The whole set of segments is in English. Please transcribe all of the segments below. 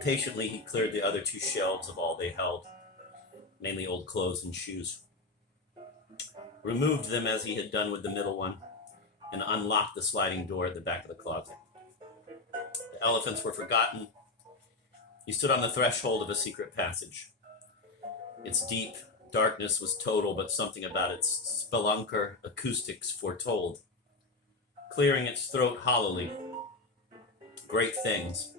Impatiently, he cleared the other two shelves of all they held, mainly old clothes and shoes, removed them as he had done with the middle one, and unlocked the sliding door at the back of the closet. The elephants were forgotten. He stood on the threshold of a secret passage. Its deep darkness was total, but something about its spelunker acoustics foretold, clearing its throat hollowly. Great things.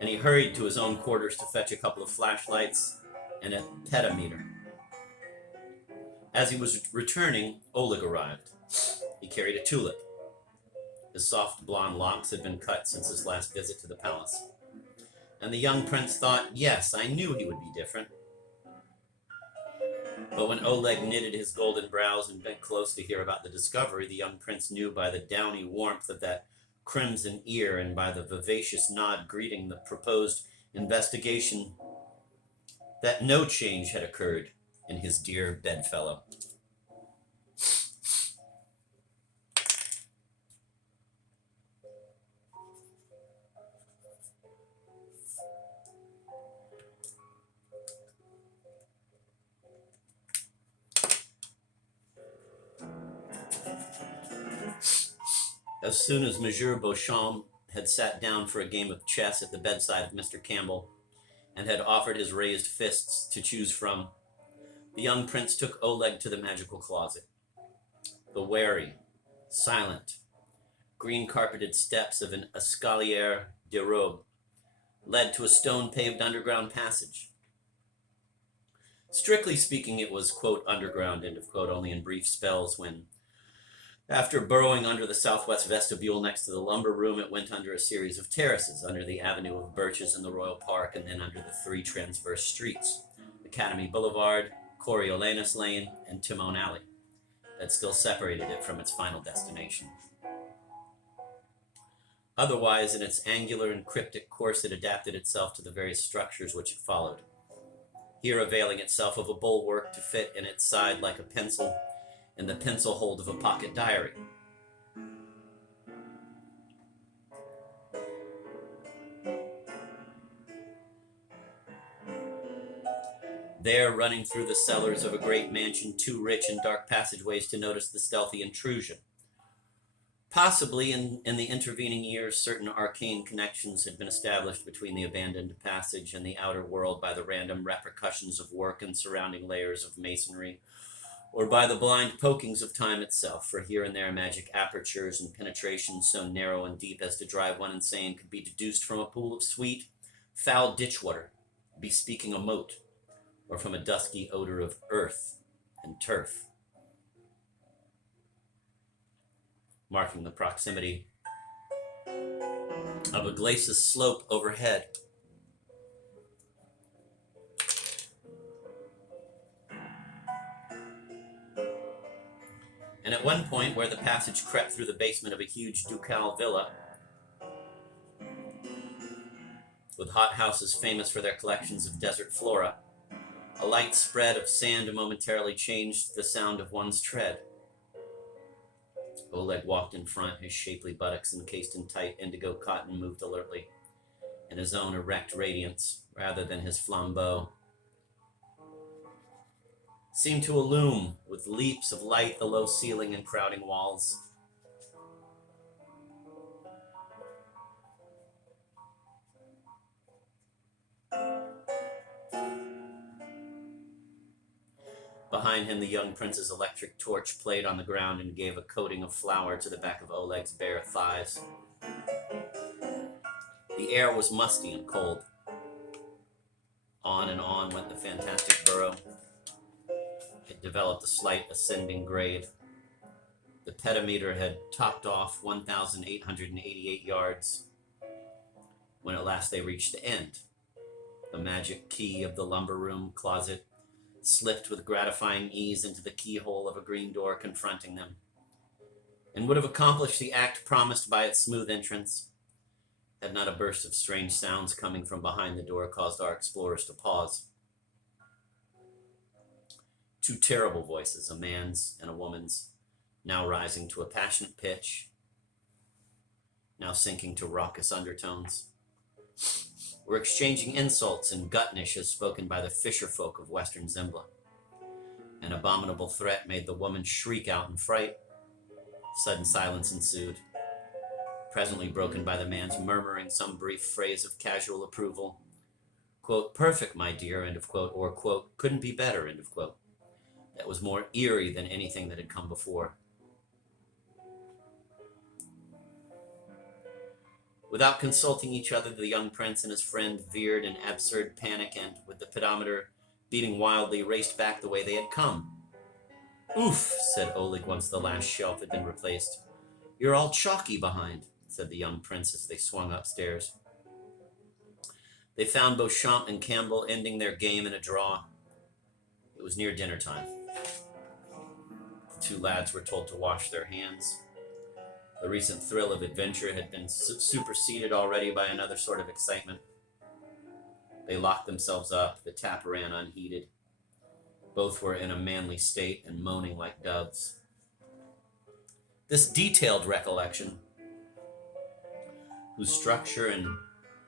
And he hurried to his own quarters to fetch a couple of flashlights and a petameter. As he was returning, Oleg arrived. He carried a tulip. His soft blonde locks had been cut since his last visit to the palace. And the young prince thought, yes, I knew he would be different. But when Oleg knitted his golden brows and bent close to hear about the discovery, the young prince knew by the downy warmth of that crimson ear and by the vivacious nod greeting the proposed investigation that no change had occurred in his dear bedfellow. As soon as Monsieur Beauchamp had sat down for a game of chess at the bedside of Mr. Campbell and had offered his raised fists to choose from, the young prince took Oleg to the magical closet. The wary, silent, green-carpeted steps of an escalier de robe led to a stone-paved underground passage. Strictly speaking, it was, quote, underground, end of quote, only in brief spells when, after burrowing under the southwest vestibule next to the lumber room, it went under a series of terraces, under the avenue of birches in the Royal Park, and then under the three transverse streets, Academy Boulevard, Coriolanus Lane, and Timon Alley, that still separated it from its final destination. Otherwise, in its angular and cryptic course, it adapted itself to the various structures which it followed, here availing itself of a bulwark to fit in its side like a pencil in the pencil hold of a pocket diary. There, running through the cellars of a great mansion, too rich in dark passageways to notice the stealthy intrusion. Possibly, in the intervening years, certain arcane connections had been established between the abandoned passage and the outer world by the random repercussions of work and surrounding layers of masonry, or by the blind pokings of time itself, for here and there magic apertures and penetrations so narrow and deep as to drive one insane could be deduced from a pool of sweet, foul ditchwater, bespeaking a moat, or from a dusky odor of earth and turf, marking the proximity of a glacis slope overhead. And at one point, where the passage crept through the basement of a huge ducal villa, with hothouses famous for their collections of desert flora, a light spread of sand momentarily changed the sound of one's tread. Oleg walked in front, his shapely buttocks encased in tight indigo cotton moved alertly, in his own erect radiance, rather than his flambeau, seemed to illume with leaps of light the low ceiling and crowding walls. Behind him, the young prince's electric torch played on the ground and gave a coating of flour to the back of Oleg's bare thighs. The air was musty and cold. On and on went the fantastic burrow. It developed a slight ascending grade. The petameter had topped off 1,888 yards when at last they reached the end. The magic key of the lumber room closet slipped with gratifying ease into the keyhole of a green door confronting them, and would have accomplished the act promised by its smooth entrance, had not a burst of strange sounds coming from behind the door caused our explorers to pause. Two terrible voices, a man's and a woman's, now rising to a passionate pitch, now sinking to raucous undertones. were exchanging insults in Gutnish as spoken by the fisher folk of western Zimbla. An abominable threat made the woman shriek out in fright. Sudden silence ensued, presently broken by the man's murmuring some brief phrase of casual approval. Quote, "Perfect, my dear," end of quote, or, quote, "couldn't be better," end of quote. That was more eerie than anything that had come before. Without consulting each other, the young prince and his friend veered in absurd panic and, with the pedometer beating wildly, raced back the way they had come. "Oof," said Oleg once the last shelf had been replaced. "You're all chalky behind," said the young prince as they swung upstairs. They found Beauchamp and Campbell ending their game in a draw. It was near dinner time. The two lads were told to wash their hands. The recent thrill of adventure had been superseded already by another sort of excitement. They locked themselves up. The tap ran unheeded. Both were in a manly state and moaning like doves. This detailed recollection, whose structure and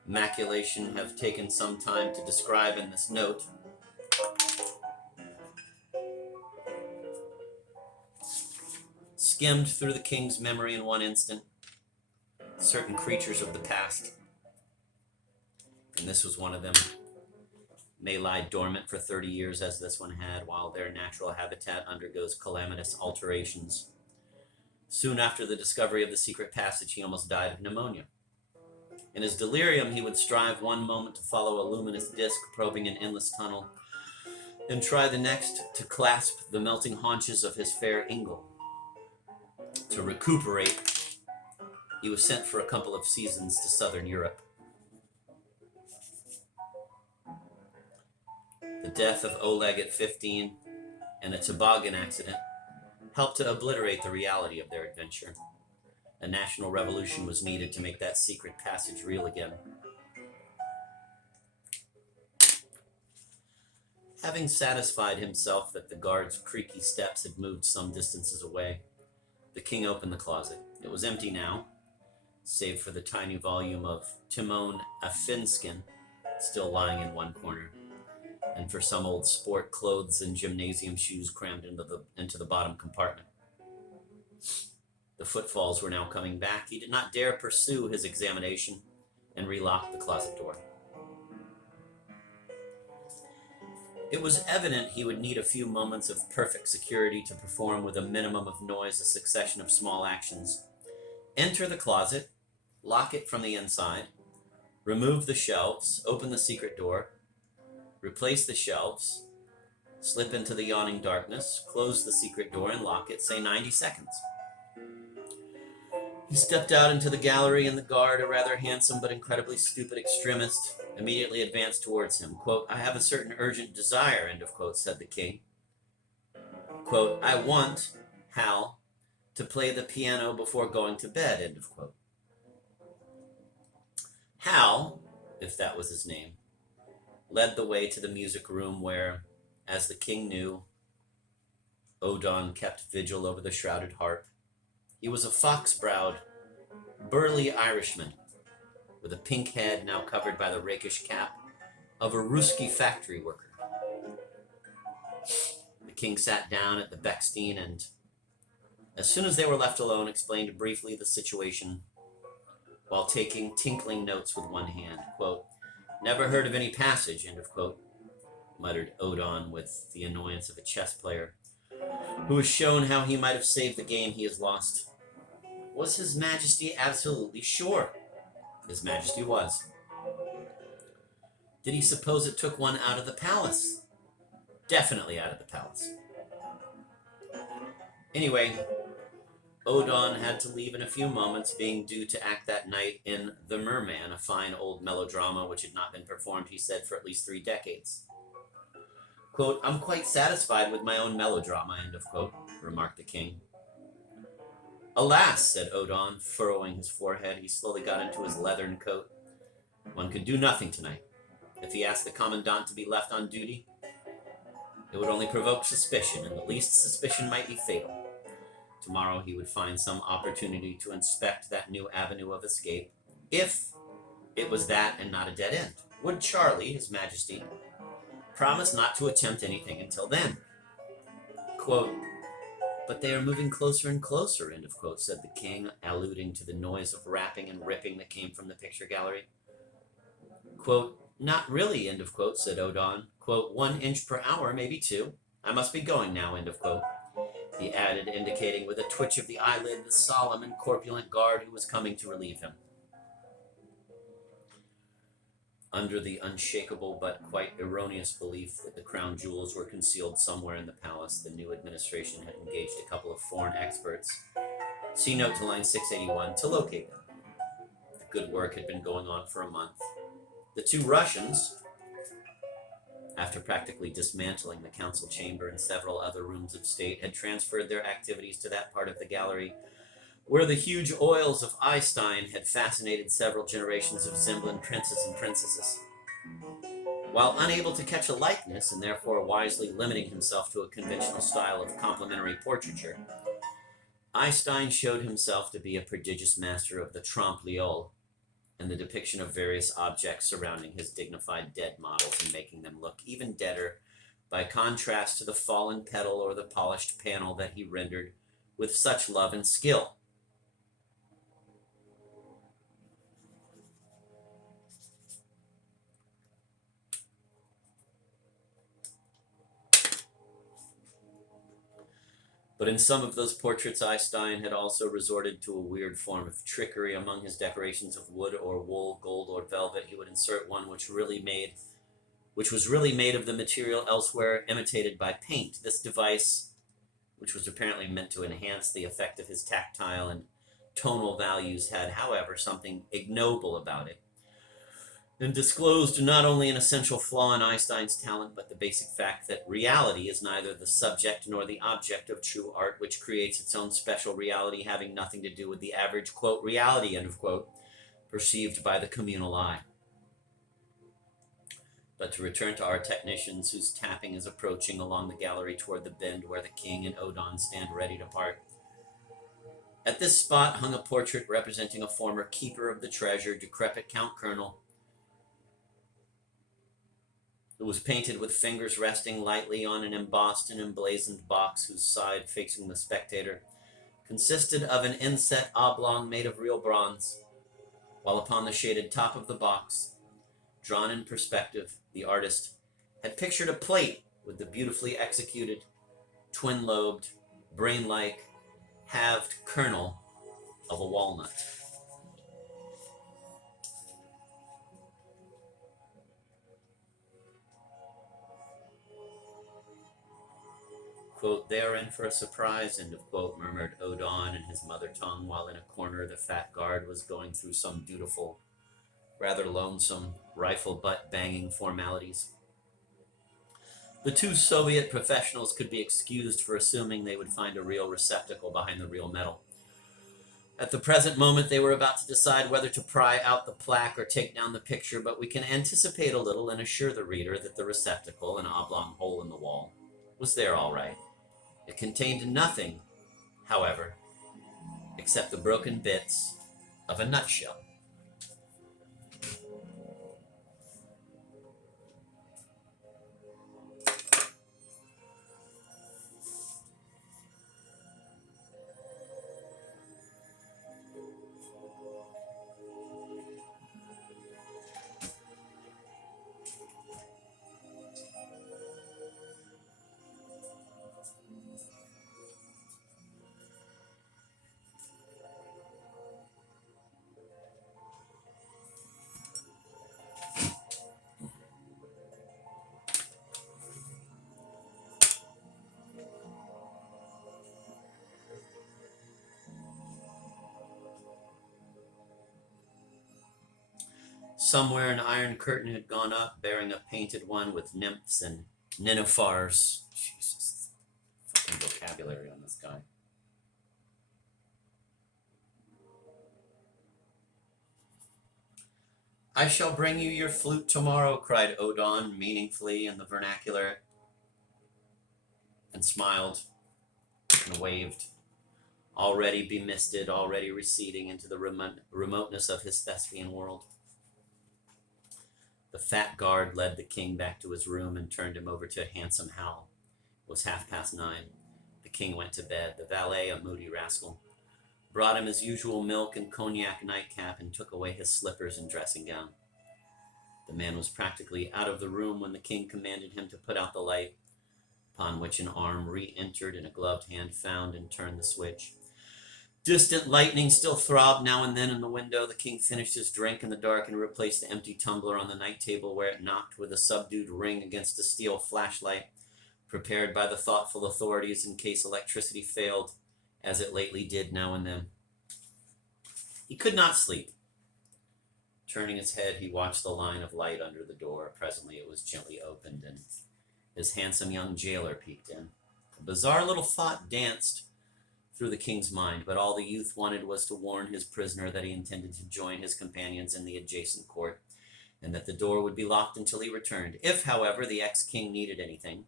maculation have taken some time to describe in this note, skimmed through the king's memory in one instant. Certain creatures of the past, and this was one of them, may lie dormant for 30 years as this one had, while their natural habitat undergoes calamitous alterations. Soon after the discovery of the secret passage, he almost died of pneumonia. In his delirium, he would strive one moment to follow a luminous disk probing an endless tunnel, and try the next to clasp the melting haunches of his fair Ingle. To recuperate, he was sent for a couple of seasons to southern Europe. The death of Oleg at 15 and a toboggan accident helped to obliterate the reality of their adventure. A national revolution was needed to make that secret passage real again. Having satisfied himself that the guard's creaky steps had moved some distances away, the king opened the closet. It was empty now, save for the tiny volume of Timon Afinskin still lying in one corner, and for some old sport clothes and gymnasium shoes crammed into the bottom compartment. The footfalls were now coming back. He did not dare pursue his examination and relocked the closet door. It was evident he would need a few moments of perfect security to perform with a minimum of noise a succession of small actions. Enter the closet, lock it from the inside, remove the shelves, open the secret door, replace the shelves, slip into the yawning darkness, close the secret door and lock it, say 90 seconds. He stepped out into the gallery, and the guard, a rather handsome but incredibly stupid extremist, immediately advanced towards him. Quote, "I have a certain urgent desire," end of quote, said the king. Quote, "I want, Hal, to play the piano before going to bed," end of quote. Hal, if that was his name, led the way to the music room where, as the king knew, Odon kept vigil over the shrouded harp. He was a fox-browed, burly Irishman with a pink head now covered by the rakish cap of a Ruski factory worker. The king sat down at the Beckstein and, as soon as they were left alone, explained briefly the situation while taking tinkling notes with one hand. Quote, "Never heard of any passage," end of quote, muttered Odon with the annoyance of a chess player who has shown how he might have saved the game he has lost. Was His Majesty absolutely sure? His Majesty was. Did he suppose it took one out of the palace? Definitely out of the palace. Anyway, Odon had to leave in a few moments, being due to act that night in The Merman, a fine old melodrama which had not been performed, he said, for at least 3 decades. Quote, "I'm quite satisfied with my own melodrama," end of quote, remarked the king. "Alas," said Odon, furrowing his forehead. He slowly got into his leathern coat. "One could do nothing tonight. If he asked the commandant to be left on duty, it would only provoke suspicion, and the least suspicion might be fatal. Tomorrow he would find some opportunity to inspect that new avenue of escape, if it was that and not a dead end. Would Charlie, His Majesty, promise not to attempt anything until then? Quote, but they are moving closer and closer, end of quote, said the king, alluding to the noise of rapping and ripping that came from the picture gallery. Quote, not really, end of quote, said Odon. Quote, 1 inch per hour, maybe 2. I must be going now, end of quote. He added, indicating with a twitch of the eyelid the solemn and corpulent guard who was coming to relieve him. Under the unshakable but quite erroneous belief that the crown jewels were concealed somewhere in the palace, the new administration had engaged a couple of foreign experts, see note to line 681, to locate them. The good work had been going on for a month. The 2 Russians, after practically dismantling the council chamber and several other rooms of state, had transferred their activities to that part of the gallery where the huge oils of Eystein had fascinated several generations of Zemblin princes and princesses. While unable to catch a likeness, and therefore wisely limiting himself to a conventional style of complementary portraiture, Eystein showed himself to be a prodigious master of the trompe-l'oeil and the depiction of various objects surrounding his dignified dead models and making them look even deader by contrast to the fallen petal or the polished panel that he rendered with such love and skill. But in some of those portraits, Eystein had also resorted to a weird form of trickery. Among his decorations of wood or wool, gold or velvet, he would insert one which was really made of the material elsewhere imitated by paint. This device, which was apparently meant to enhance the effect of his tactile and tonal values, had, however, something ignoble about it, and disclosed not only an essential flaw in Eystein's talent, but the basic fact that reality is neither the subject nor the object of true art, which creates its own special reality having nothing to do with the average, quote, reality, end of quote, perceived by the communal eye. But to return to our technicians, whose tapping is approaching along the gallery toward the bend where the king and Odon stand ready to part. At this spot hung a portrait representing a former keeper of the treasure, decrepit Count Colonel, who was painted with fingers resting lightly on an embossed and emblazoned box whose side, facing the spectator, consisted of an inset oblong made of real bronze, while upon the shaded top of the box, drawn in perspective, the artist had pictured a plate with the beautifully executed, twin-lobed, brain-like, halved kernel of a walnut. Quote, they are in for a surprise, end of quote, murmured Odon in his mother tongue, while in a corner the fat guard was going through some dutiful, rather lonesome, rifle butt banging formalities. The 2 Soviet professionals could be excused for assuming they would find a real receptacle behind the real metal. At the present moment, they were about to decide whether to pry out the plaque or take down the picture, but we can anticipate a little and assure the reader that the receptacle, an oblong hole in the wall, was there all right. It contained nothing, however, except the broken bits of a nutshell. Somewhere an iron curtain had gone up, bearing a painted one with nymphs and nenuphars. Jesus, fucking vocabulary on this guy. I shall bring you your flute tomorrow, cried Odon meaningfully in the vernacular, and smiled and waved, already bemisted, already receding into the remoteness of his Thespian world. The fat guard led the king back to his room and turned him over to a handsome Howl. It was 9:30. The king went to bed. The valet, a moody rascal, brought him his usual milk and cognac nightcap and took away his slippers and dressing gown. The man was practically out of the room when the king commanded him to put out the light, upon which an arm re-entered and a gloved hand found and turned the switch. Distant lightning still throbbed now and then in the window. The king finished his drink in the dark and replaced the empty tumbler on the night table, where it knocked with a subdued ring against a steel flashlight, prepared by the thoughtful authorities in case electricity failed, as it lately did now and then. He could not sleep. Turning his head, he watched the line of light under the door. Presently it was gently opened, and his handsome young jailer peeked in. A bizarre little thought danced through the king's mind, but all the youth wanted was to warn his prisoner that he intended to join his companions in the adjacent court, and that the door would be locked until he returned. If, however, the ex-king needed anything,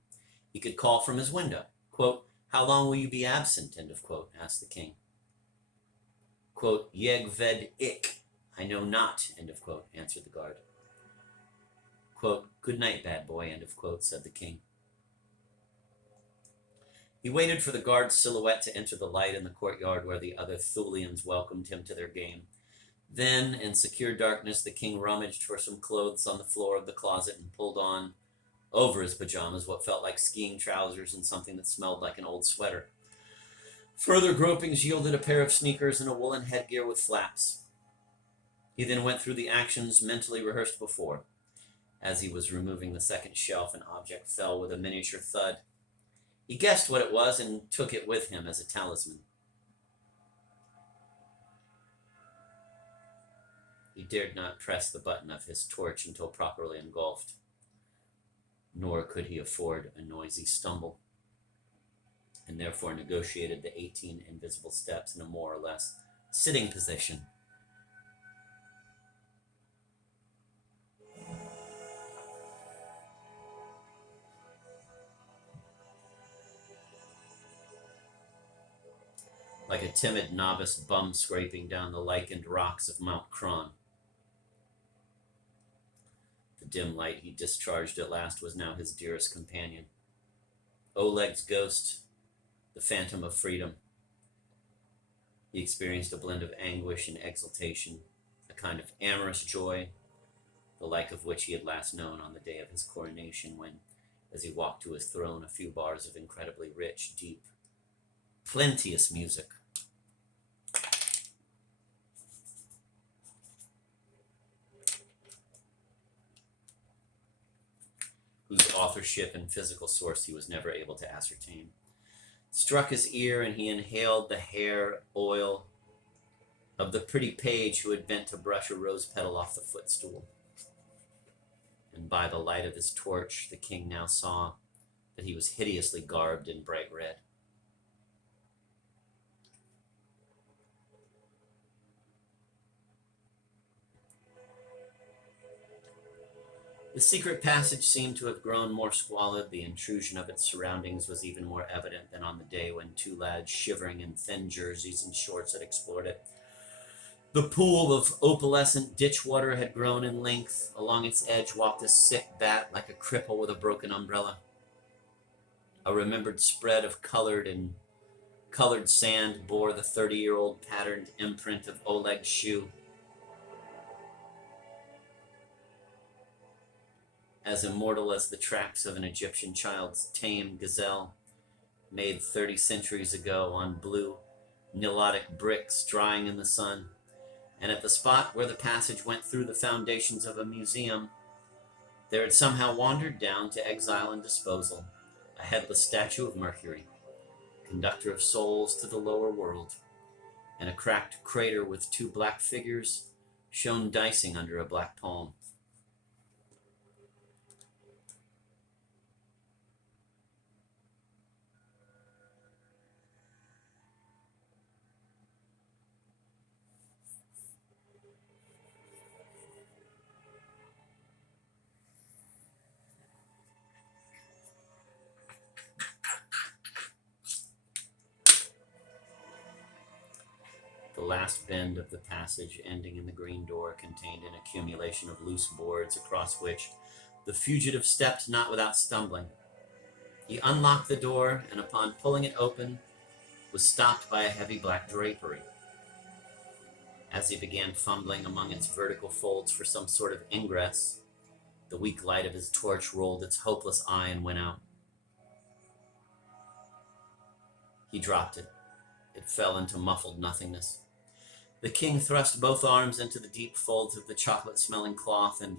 he could call from his window. Quote, "How long will you be absent?" End of quote, asked the king. Quote, "Jeg ved ik," I know not, end of quote, answered the guard. Quote, "Good night, bad boy," end of quote, said the king. He waited for the guard's silhouette to enter the light in the courtyard where the other Thulians welcomed him to their game. Then, in secure darkness, the king rummaged for some clothes on the floor of the closet and pulled on, over his pajamas, what felt like skiing trousers and something that smelled like an old sweater. Further gropings yielded a pair of sneakers and a woolen headgear with flaps. He then went through the actions mentally rehearsed before. As he was removing the second shelf, an object fell with a miniature thud. He guessed what it was and took it with him as a talisman. He dared not press the button of his torch until properly engulfed, nor could he afford a noisy stumble, and therefore negotiated the 18 invisible steps in a more or less sitting position. Like a timid novice bum scraping down the lichened rocks of Mount Kron. The dim light he discharged at last was now his dearest companion. Oleg's ghost, the phantom of freedom. He experienced a blend of anguish and exultation, a kind of amorous joy, the like of which he had last known on the day of his coronation, when, as he walked to his throne, a few bars of incredibly rich, deep, plenteous music whose authorship and physical source he was never able to ascertain, struck his ear, and he inhaled the hair oil of the pretty page who had bent to brush a rose petal off the footstool. And by the light of his torch, the king now saw that he was hideously garbed in bright red. The secret passage seemed to have grown more squalid. The intrusion of its surroundings was even more evident than on the day when two lads shivering in thin jerseys and shorts had explored it. The pool of opalescent ditch water had grown in length. Along its edge walked a sick bat like a cripple with a broken umbrella. A remembered spread of colored sand bore the 30-year-old patterned imprint of Oleg's shoe. As immortal as the tracks of an Egyptian child's tame gazelle, made 30 centuries ago on blue, Nilotic bricks drying in the sun. And at the spot where the passage went through the foundations of a museum, there had somehow wandered down to exile and disposal a headless statue of Mercury, conductor of souls to the lower world, and a cracked crater with two black figures shone dicing under a black palm. The last bend of the passage, ending in the green door, contained an accumulation of loose boards across which the fugitive stepped not without stumbling. He unlocked the door, and upon pulling it open, was stopped by a heavy black drapery. As he began fumbling among its vertical folds for some sort of ingress, the weak light of his torch rolled its hopeless eye and went out. He dropped it. It fell into muffled nothingness. The king thrust both arms into the deep folds of the chocolate-smelling cloth, and,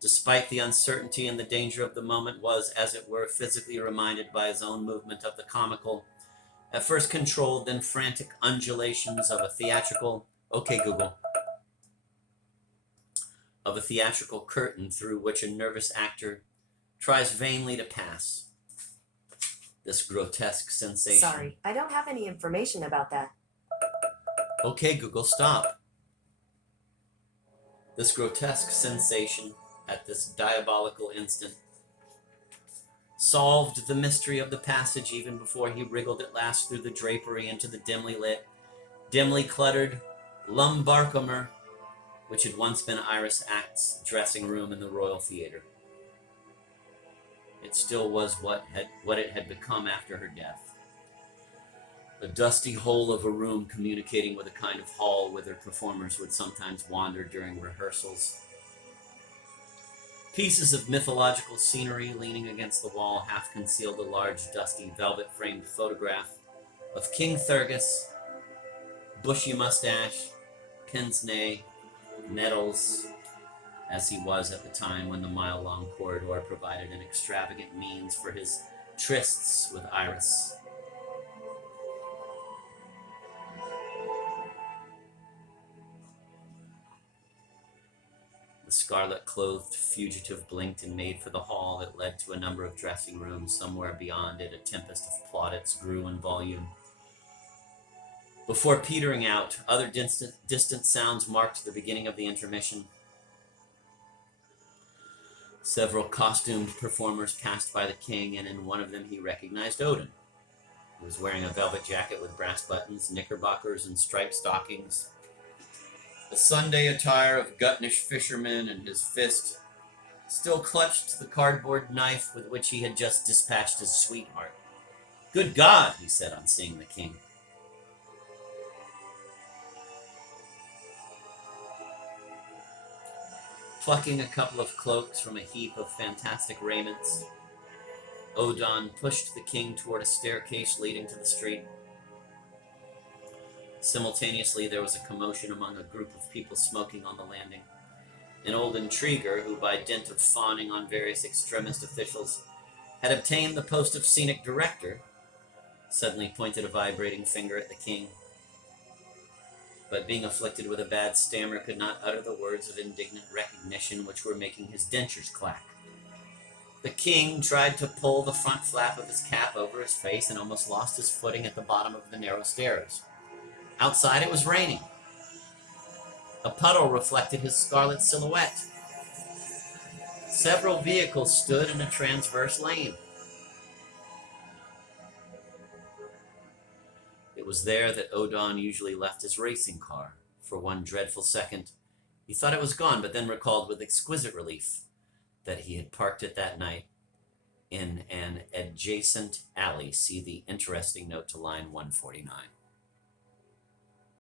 despite the uncertainty and the danger of the moment, was, as it were, physically reminded by his own movement of the comical, at first controlled, then frantic undulations of a theatrical curtain through which a nervous actor tries vainly to pass. This grotesque sensation. Sorry, I don't have any information about that. Okay, Google, stop. This grotesque sensation at this diabolical instant solved the mystery of the passage even before he wriggled at last through the drapery into the dimly lit, dimly cluttered lumbarcomer, which had once been Iris Act's dressing room in the Royal Theatre. It still was what it had become after her death. A dusty hole of a room communicating with a kind of hall whither performers would sometimes wander during rehearsals. Pieces of mythological scenery leaning against the wall half concealed a large, dusty, velvet-framed photograph of King Thurgis, bushy mustache, pince nez, nettles, as he was at the time when the mile-long corridor provided an extravagant means for his trysts with Iris. The scarlet-clothed fugitive blinked and made for the hall that led to a number of dressing rooms. Somewhere beyond it, a tempest of plaudits grew in volume. Before petering out, other distant sounds marked the beginning of the intermission. Several costumed performers passed by the king, and in one of them he recognized Odin. He was wearing a velvet jacket with brass buttons, knickerbockers, and striped stockings, the Sunday attire of Gutnish fisherman, and his fist still clutched the cardboard knife with which he had just dispatched his sweetheart. "Good God," he said on seeing the king. Plucking a couple of cloaks from a heap of fantastic raiments, Odin pushed the king toward a staircase leading to the street. Simultaneously, there was a commotion among a group of people smoking on the landing. An old intriguer, who by dint of fawning on various extremist officials had obtained the post of scenic director, suddenly pointed a vibrating finger at the king, but being afflicted with a bad stammer could not utter the words of indignant recognition which were making his dentures clack. The king tried to pull the front flap of his cap over his face and almost lost his footing at the bottom of the narrow stairs. Outside it was raining. A puddle reflected his scarlet silhouette. Several vehicles stood in a transverse lane. It was there that Odin usually left his racing car. For one dreadful second, he thought it was gone, but then recalled with exquisite relief that he had parked it that night in an adjacent alley. See the interesting note to line 149.